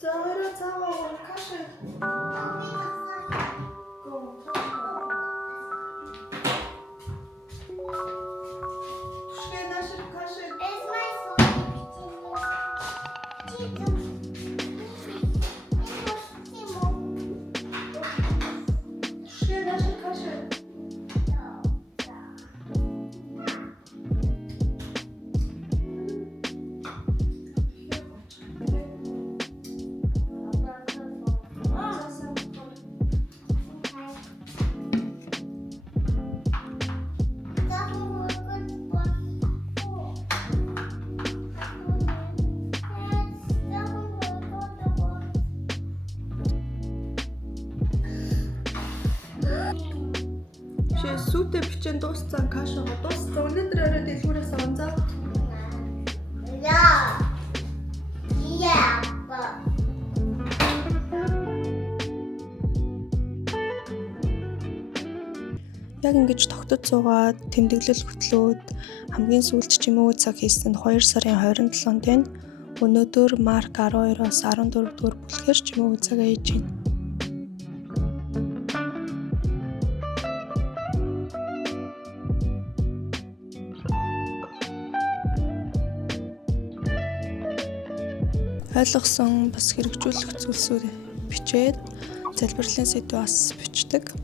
За хоёроо цааваа каш. Сүйтэй бичэн дууссан кашаа дууссан. Өнөөдөр орой дэлгүүрээс онцоо. Яг ингэж тогтод суугаад тэмдэглэл хөтлөөд хамгийн сүүлд чимээ цаг хийсэн 2 сарын 27-нд байна. Өнөөдөр марк 12-оос 14 дугаар бүлгээр чимээ цагаа хийж байна. Ойлгосон бас хэрэгжүүлэх зүйлсүүд бичээд залбирлын сэдв бас бичдэг.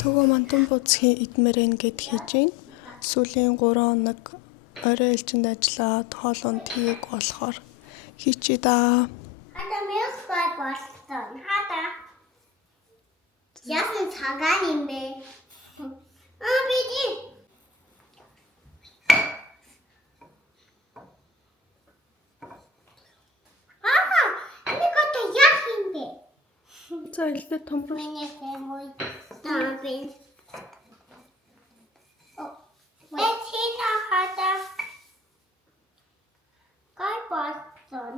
Төгөө мантан буцхийн идмэрэн гэд хийж гин. Сүүлийн 3 хоног орой элчэнд ажиллаад хоолунд хийгээг болохоор хийчээ да. Яасан цагаан юм бэ? Биди. Энэ гот яах юм бэ? За илээ томроо. Миний хэмой таабин. Эцэна хата. Гай баасан.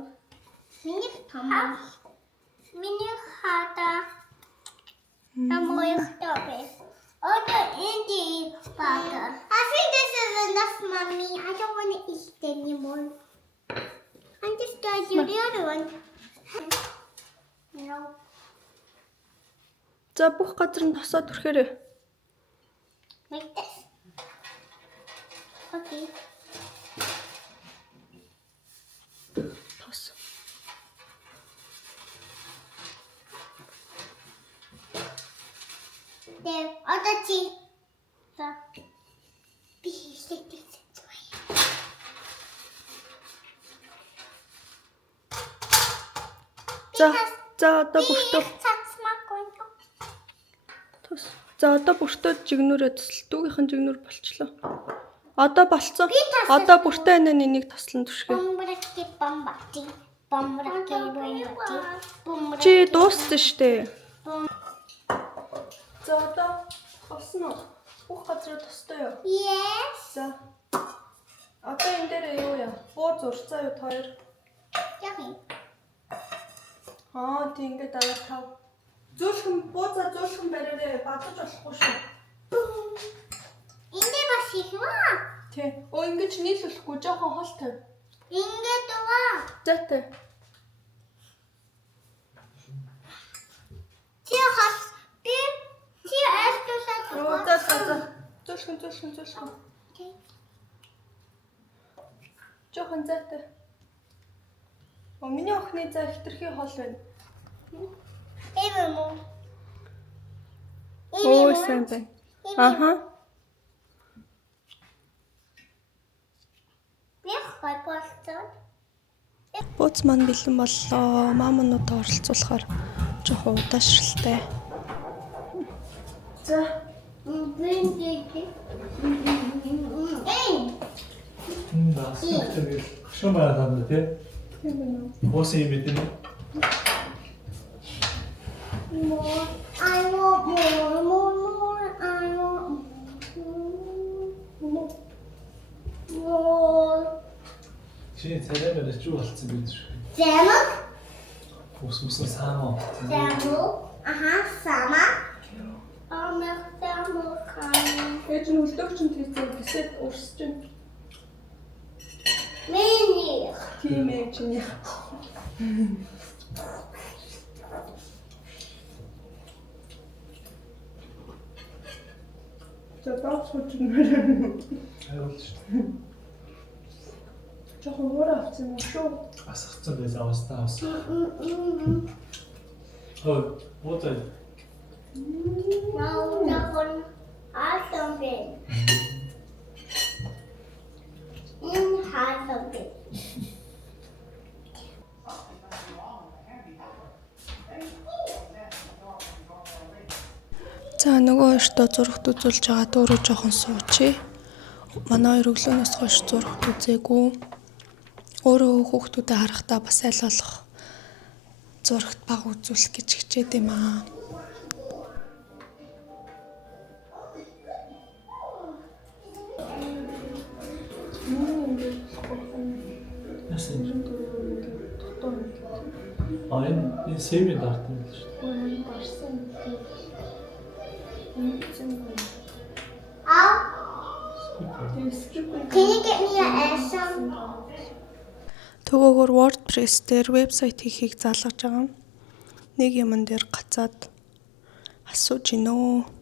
Миний томроо. Миний хата. I think this is enough, Mommy. I don't want to eat anymore. I'm just going to do the other one. No. За бүх газар нь тосоод өрхөөрэй. Like this. Okay. Тос. There, other tea. The piece of this way. За одоо бүртөө. Тос. За одоо бүртөө жигнүүрээ тусал. Дүүгийнхэн жигнүүр болчлоо. Одоо болцсон. Одоо бүртөө энэ энийг таслан түшгэ. Чи дууссан штэ. За одоо болсон уу? Бүх газар тостой юу? Yes. За. Одоо энэ дээр юу яа? Буу зурцаа юу хоёр? Яхи. Тийм ингээд аваа тав. Буузаа зөөлхөн бариараа бадаж болохгүй шүү. Энд бас их маа. Тий. Ингэж нийлүүлэхгүй жоохон хол тав. Ингээд даа. За тий. Чи хас би чи айлтуулаад. За. Зөөлхөн. Окей. Жоохон зайтай. Миний охины зай хитрхи хол байна. Эвэмо. Ой сайн байна. Аха. Бууц маань бэлэн боллоо. Маамнуудаа оролцуулахаар жоохон удаашралтай. За. Баскетбол шон байгаад тий. Хоосын юм бид нэ. More. I want more. I want more. Чи царайгаар ч юу болцсон бэ гэж. Зэмэг. Ус саамаа. Зэмэг. Аха, сама. Амэх зэмэг. Тэгэж нь үлдөөгч нь тийцээ гисэд уурсч байна. Миний. Тийм ээ чиний. За доош хүчнээр. Хайруулж шүү. Жохон уур авсан юм шүү. Асгацсан байсан австаа авсан. Хөө, уутай. Наудахын аасамбэн. Хаасамбэн. За нөгөө хоёртоо зурагт үзүүлж байгаа дөөрөө жоохон суучи. Манай хоёр өглөөнөөс хойш зурагт үзээгүй. Өөрөө хүүхдүүдэд харахтаа бас аль болох зурагт баг үзүүлэх гэж хичээд юм аа. Яасан юм? Энэ сэми дартсан л шүү. Can you get me an Esham? Төгөөгөр WordPress дээр вебсайт хийхийг залгаж байгаа юм. Нэг юмн дээр гацаад асууж гинөө.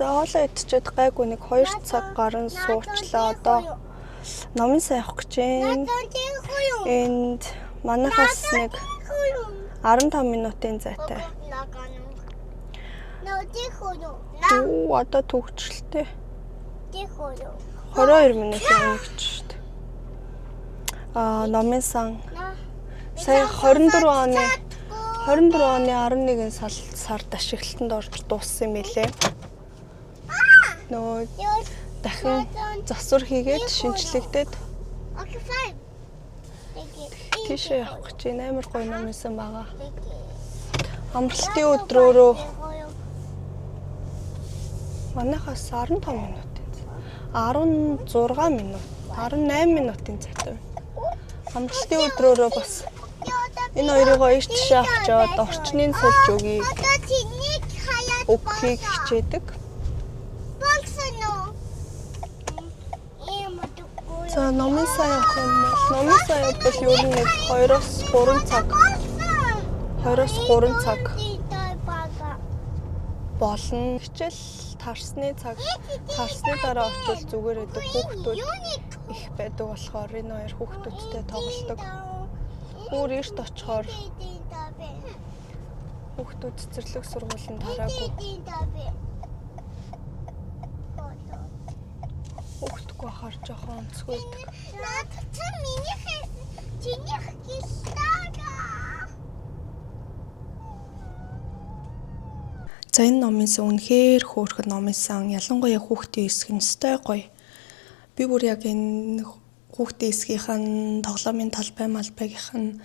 За хоолоо идчихэд гайгүй нэг 2 цаг гарan суучлаа. Одоо номын сайн явах гэж байна. Энд манайхаас нэг 15 минутын зайтай. Оо, одоо төгсчлээ. 22 минутын өнгөч шүү дээ. Номын сан сая 24 оны 11 сард ашиглалтанд орж дууссан юм билээ. Нөө дахин засвар хийгээд шинжлэгдээд тийшээ явах гэж байна. Амар гоё номын сан байгаа. Амралтын өдрөөрөө манайхаас 15 минутын зай. 16 минут, 18 минутын зайтай байна. Амралтын өдрөөрөө бас энэ хоёрыг ирчээ авч яваад орчныг сольж өгье. Өгөхийг хичээдэг. За номын сайн явах юм бол номын сайн явбал ер нь нэг 2-3 цаг болно. Хичээл тарсны дараа очивол зүгээр байдаг. Хүүхдүүд их байдаг болохоор энэ хоёр хүүхдүүдтэй тоглодог. Өөр эрт очихоор хүүхдүүд цэцэрлэг сургуулийн тараагүй. Хүүхдгүй хахаар жоохон онцгүй байдаг. За энэ номын сан үнэхээр хөөрхөн номын сан. Ялангуяа хүүхдийн эсэх нь өстой гоё. Би бүр яг энэ хүүхдийн эсгийнхэн тоглоомын талбай малбайгийнхэн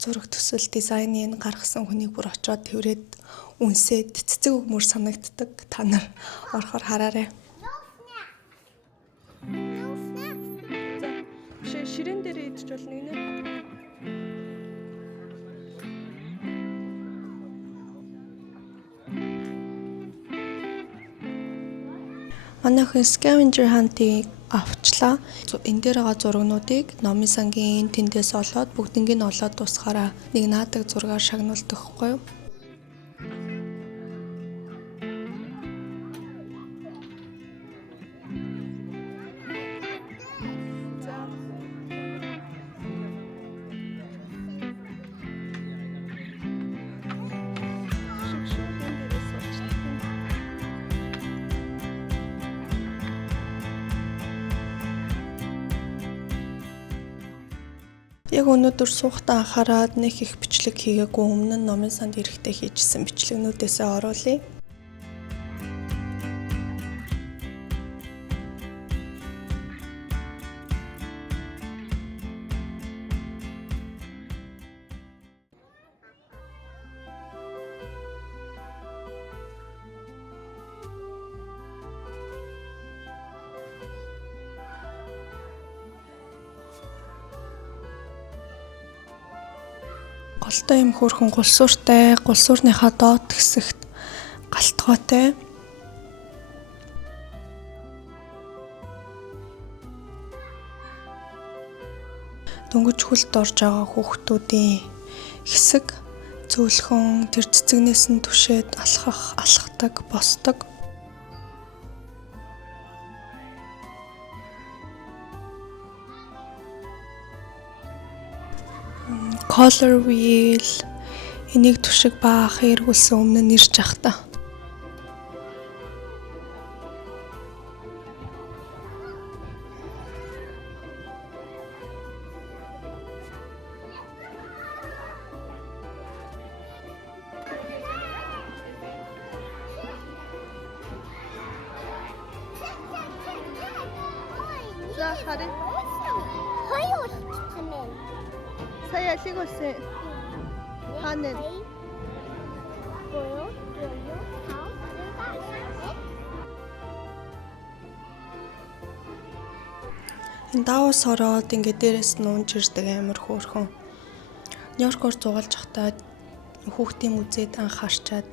зураг төсөл дизайныг гаргасан хүнийг бүр очиод тэрвэрэд үнсээд цэцэг өгмөр санагддаг. Та нар орохоор хараарай. За ширээн дээр идэж болно гинэ. Манайхан scavenger hunt-ийг авчлаа. Энэ дээр байгаа зурагнуудыг номын сангийн тэндээс олоод бүгднийг нь олоод дуусгаараа нэг наадаг зургаар шагнуулдаг хгүй юу? Яг өнөөдөр суухдаа анхаарад нэг их бичлэг хийгээгүй өмнө нь номын санд эрэхтэй хийжсэн бичлэгнүүдээсээ оруулъя. Тоглолтоо юм хөөрхөн гулсууртай, гулсуурныхаа доод хэсэгт галтгоотой. Дөнгөж хөлд орж байгаа хүүхдүүдийн хэсэг цөөлхөн тэр цэцэгнээс нь түшээд алхахдаг, босдог. Color wheel энийг түшиг баах эргүүлсэн өмнө нь ирж ах та. За харин Хоёр хэмээн. сая ялыг болсон. Ханаа. Энэ Давос ороод ингээ дээрээс нь унж ирдэг амар хөөрхөн. Нью-Йоркоор зугаалж захтаа хүүхдийн музейд анх харчаад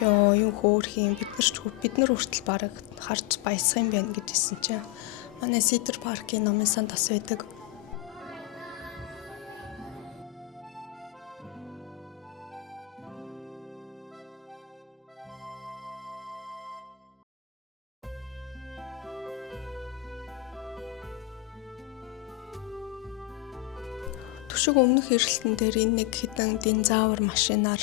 ёо юм хөөрх юм бид нар хүртэл бараг харж баясах юм байна гэжсэн чинь манай Cedar Park-ийн номын сан тас байдаг. Түшиг өмнөх эрэлтэн дээр энэ нэг хідэн динозавр машинаар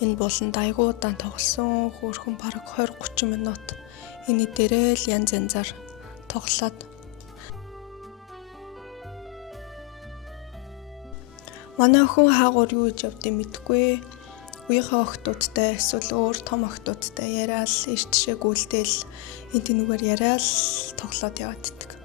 энэ болон айгуу удаан тоглосон хөөрхөн бараг 20-30 минут энэ дээрээ л янз янзаар тоглоод манай охин хаагуур юу гэж явдгийг мэдэхгүй. Үеийнхээ охтуудтай эсвэл өөр том охтуудтай яриад иш тишээ гүйлдээл энэ тэнүүгээр яриад тоглоод яваад иддэг.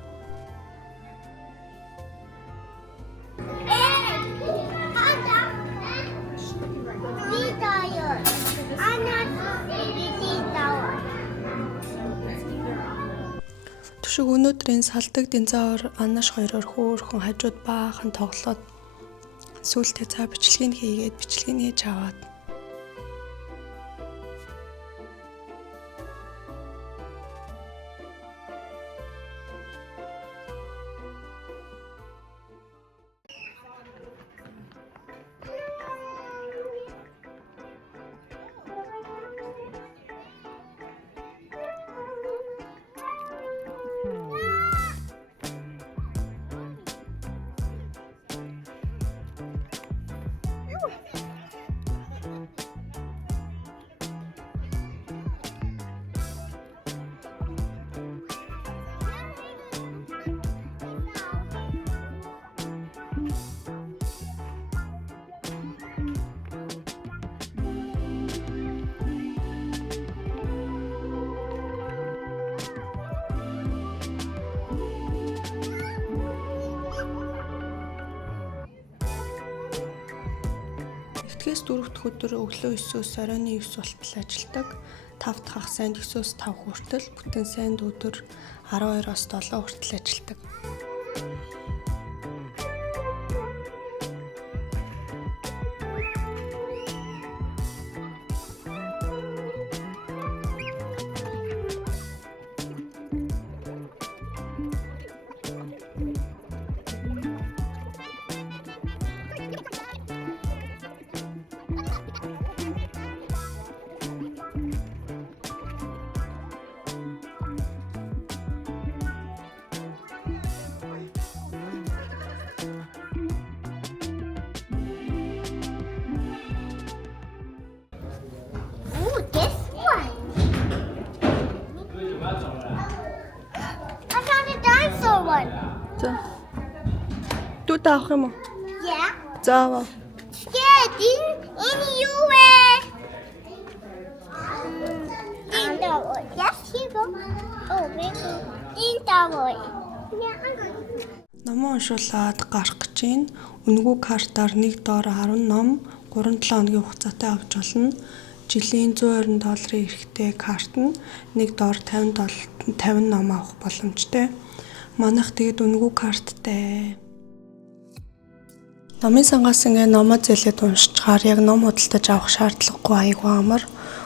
Түшиг өнөөдрийн салдаг динозавр Аннаш хоёроор хөөрхөн хажууд баахан тоглоод сүүлдээ цаа бичлэгийг хийгээд бичлэгийг хийж аваад Эхлээс 4 дахь өдөр өглөө 9-өөс оройн 9 болтол ажилладаг. 5 дахь санд 9-өөс 5 хүртэл, бүтэн санд өдөр 12-оос 7 хүртэл ажилладаг. За. Тут авах юм уу? Yeah. За. Scared in you way. In the way. Yes, here go. Oh, maybe in the way. Номоо уншуулад гарах гэж байна. Үнгүү картаар нэг доор 10 ном 3-7 хоногийн хугацаатай авч болно. Жилийн $120 эрэхтэй карт нь нэг доор 50 ном авах боломжтой. Манайх тэгэд үнгүү карттай. Номын сангаас ингээ номоо зээлээд уншчихаар яг ном худалдаж авах шаардлагагүй айгүй амар.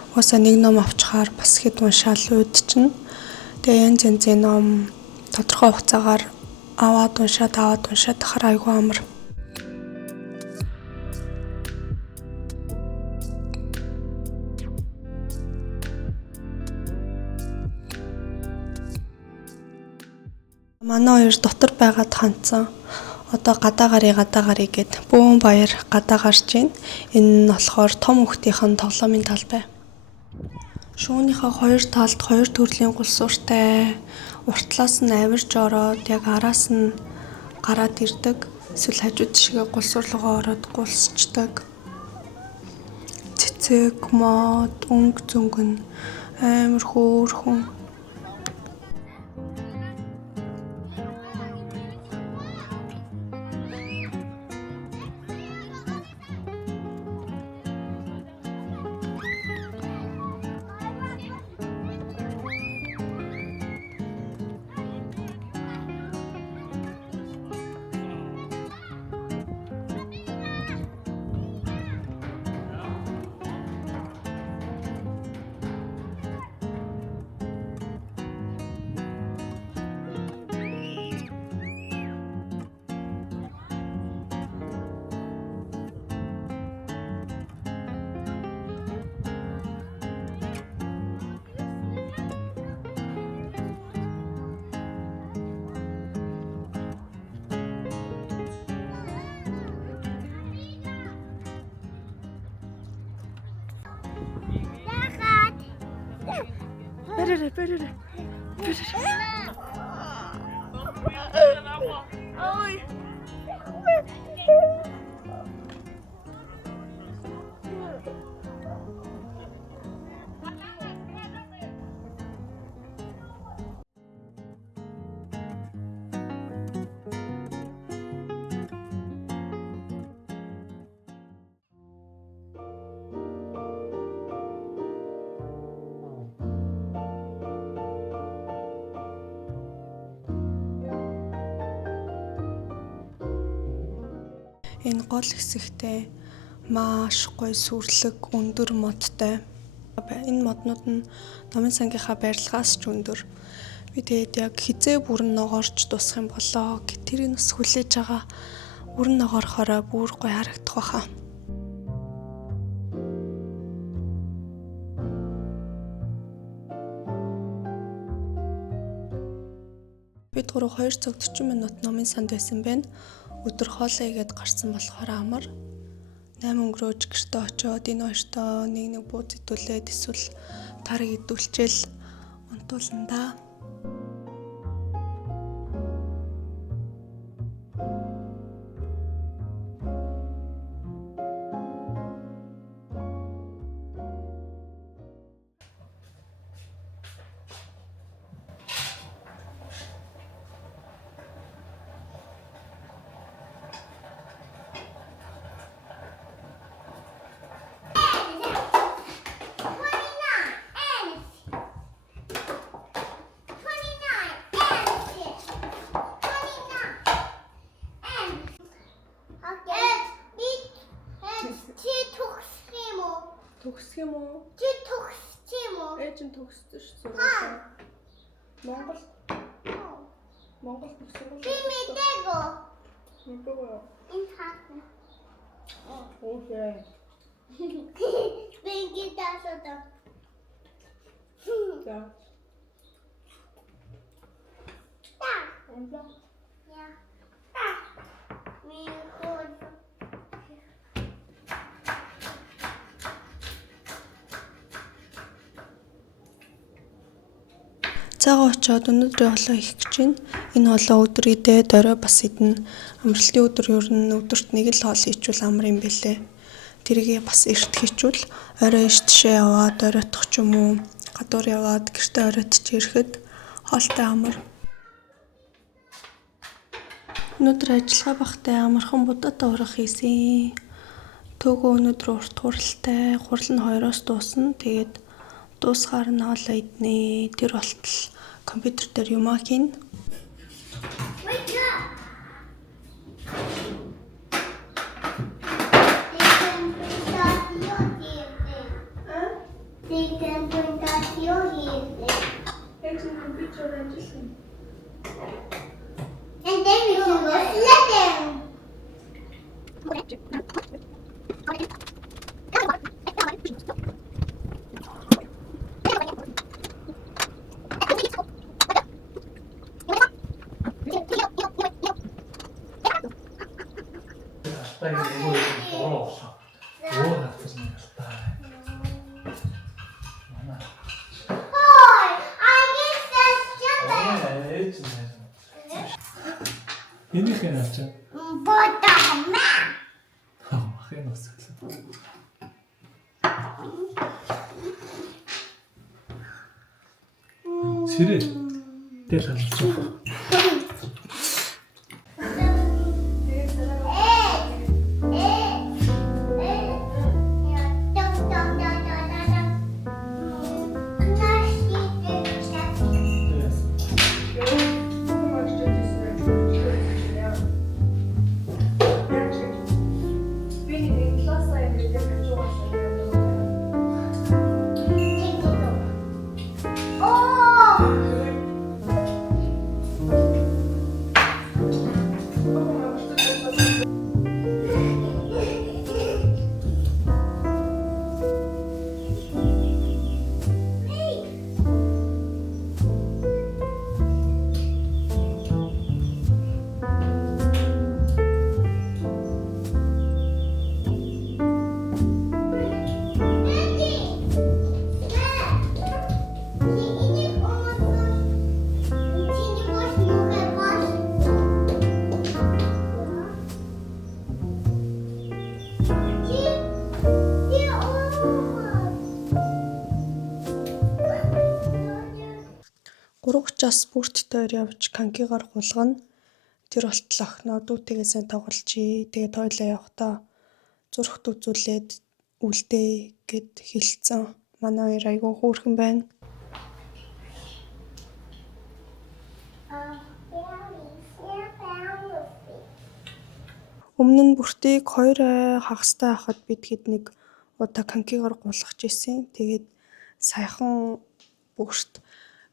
Угаасаа нэг ном авчихаар бас хэд уншаал үүдчихнэ. Тэгээ янз янзын ном тодорхой хугацаагаар аваад уншаад тахаар айгүй амар. Манай хоёр дотор байгаад хандсан. Одоо гадаа гарыг гэд бөөн баяр гадаа гарч ийн. Энэ нь болохоор том хүүхдийн тоглоомын талбай. Шүүнийхээ хоёр талд хоёр төрлийн гулсууртай уртлаас нь авирж ороод яг араас нь гараад ирдэг. Эсвэл хажууд шигээ гулсуурлогоо ороод гулсчдаг. Цэцэг, мод, өнгө зөнгөн амар хөөрхөн. Берere. Ой. Энэ гол хэсэгтээ маш гоё сүрлэг өндөр модтой. Энэ моднууд нь номын сангийнхаа барилгаас ч өндөр. Би тэгээд яг хизээ бүрэн ногоорч дуусах юм болоо. Тэрийг бас хүлээж байгаа бүрэн ногоорохороо бүр гоё харагдах байхаа. Бид 2 цаг 40 минут номын санд байсан байна. Өдөр хоолой игээд гарсан болохоор амар 8 өнгөрөөж гэртээ очиод энэ хоёртоо нэг бууз идүүлээд эсвэл тарыг идүүлчихэл унтуулна да. Төгсөх юм уу? Чи төгсч юм уу? Ээж нь төгссөн шүү дээ. Монгол төгссөн. Би мэдээгүй. Мэдээгүй. Энэ хатна. Окей. Би гитаасаа. За. Та. Онда. Я. Та. Ми ход. Цагаан очоод өнөөдрийн хоолоо хийх гэж байна. Энэ хоолоо өдөр идээд орой бас идэнэ. Амралтын өдөр ер нь өдөрт нэг л хоол хийчихвэл амар юм бэлээ. Тэргээ бас эрт хийчихвэл орой эртшээ яваад оройтох ч юм уу гадуур яваад гэртээ оройтч ирэхэд хоолтой амар. Өнөөдөр ажиллагаа багтаа амархан будаатай урах хийсэн. Төөгөө өнөөдөр урт хуралтай. Хурал нь 2-оос дуусна. Тэгээд дуусгаар нь хоолоо иднэ. Тэр болтол компьютер дээр юм хийн. And then we can go sledding. 딱 이거 걸어없어. 오, 나쁘지 않다. Boy, I guess that's just Энийг нь авчаа. Бодогма. Хин усаа. Сэрээ. Тэгэл авчих. Гурван спорттой ор явж канкигаар гулгана. Тэр болтол охиноо дүүтэйгээ сайн тоглолчий. Тэгээд тойлоо явахдаа зурхт үзүүлээд үлдээ гэд хэлсэн. Манай хоёр айгүй хөөрхөн байна. Өмнө нь бүртийг 2 хагастай хахад бид хэд нэг удаа канкигаар гулгаж исэн. Тэгээд саяхан бүрт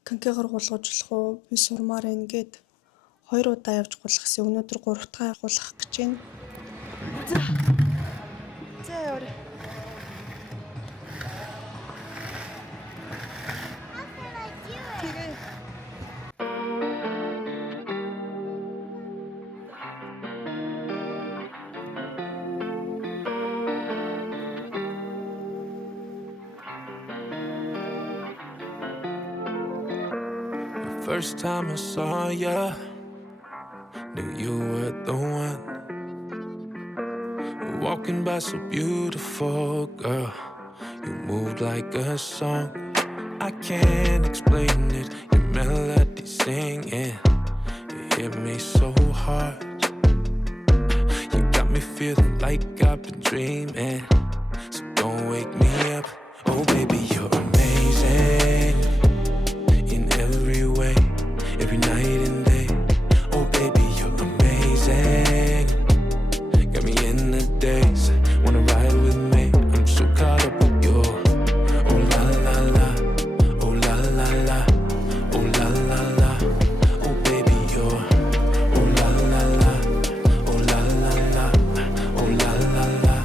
канкигаар гулгаж болох уу? Би сурмаар байна гэд 2 удаа явж гулгасан. Өнөөдөр 3 дахь гулгах гэж байна. За яваа. First time I saw ya, knew you were the one. Walking by so beautiful, girl. You moved like a song. I can't explain it. Your melody singing, it hit me so hard. You got me feeling like I've been dreaming. So don't wake me up. Oh baby, you're amazing. Every way, every night and day. Oh baby, you're amazing. Got me in the daze, wanna ride with me. I'm so caught up with you. Oh la la la, oh la la la, oh la la la. Oh baby, you're oh la la la, oh la la la, oh la la la.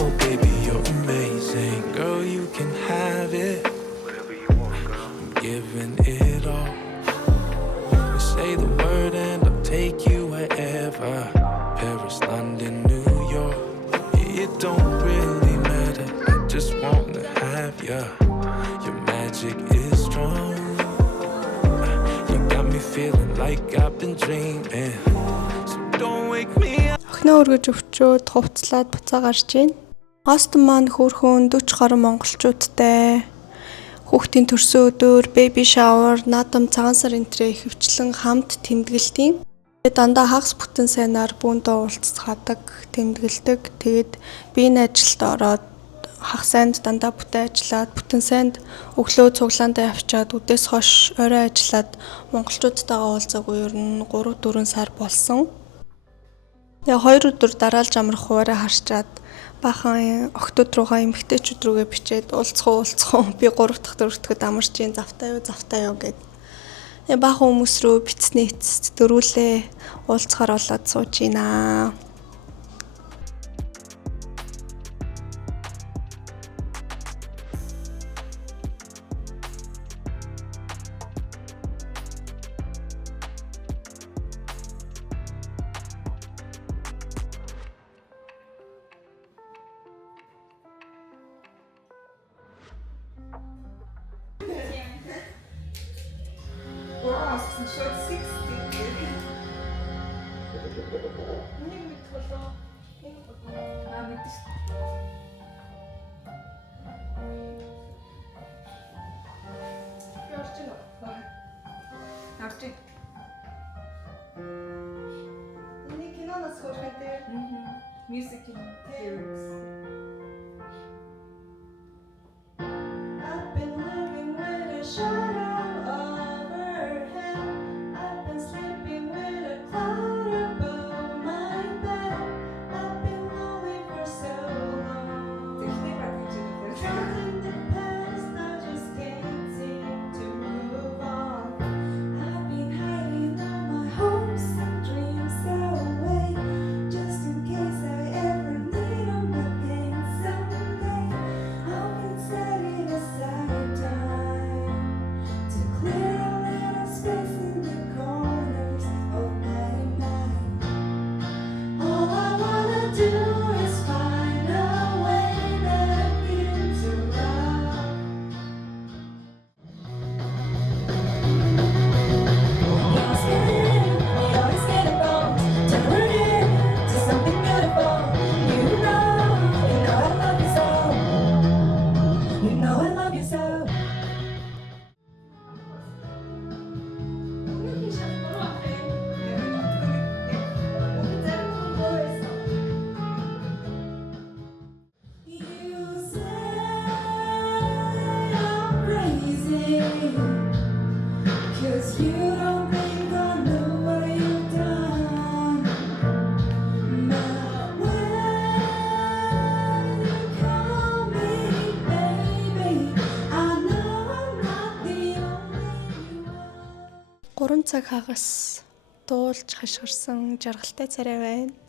Oh baby, you're amazing. Girl, you can have it. Giving it all. You say the word and I'll take you wherever. Paris, London, New York. It don't really matter. I just wanna have ya. Your magic is strong. You got me feeling like I've been dreaming. So don't wake me up. Охиноо өргөж өвчөөд хувцлаад буцаа гарч байна. Остон маань хөөрхөн 40 гаруй монголчуудтай хүүхдийн төрсөн өдөр, baby shower, наадам цагаан сар энтрээ ихэвчлэн хамт тэмдэглэдэг. Тэгээд дандаа хагас бүтэн сайнаар бүүндээ уулзцаадаг, тэмдэглэдэг. Тэгээд би энэ ажилд ороод хагас сайнд дандаа бүтэн ажиллаад, бүтэн сайнд өглөө цуглаандаа явчаад, үдээс хойш орой ажиллаад монголчуудтайгаа уулзаагүй ер нь 3-4 сар болсон. Тэгээ 2 өдөр дараалж амрах хуваараа харчаад бахан октод руугаа эмэгтэйчүүд рүүгээ бичээд уулзах уу би 3 дахь 4 дахьд амарч ийн завтай юу гэд. Бага хүмүүс рүү битснээ эцэст дөрүүлээ уулзахаар болоод сууж байна. Music and lyrics. I've been living with a shadow overhead. I've been sleeping with a cloud above my bed. I've been lonely for so long. Trapped in the past, I just can't seem to move on. I've been hiding all my hopes and dreams away, just in case I ever need 'em again someday. I've been setting aside time to clear a little space in the corners of my mind. All I wanna do is find a way back into love. We always get it wrong. Turn it to something beautiful. You know I love you so. You know I love you so. You say I'm crazy, 'cause you don't think I know what you've done. But when you call me baby, I know I'm not the only one. 3 цаг хагас дуулж хашгирсан жаргалтай царай байна.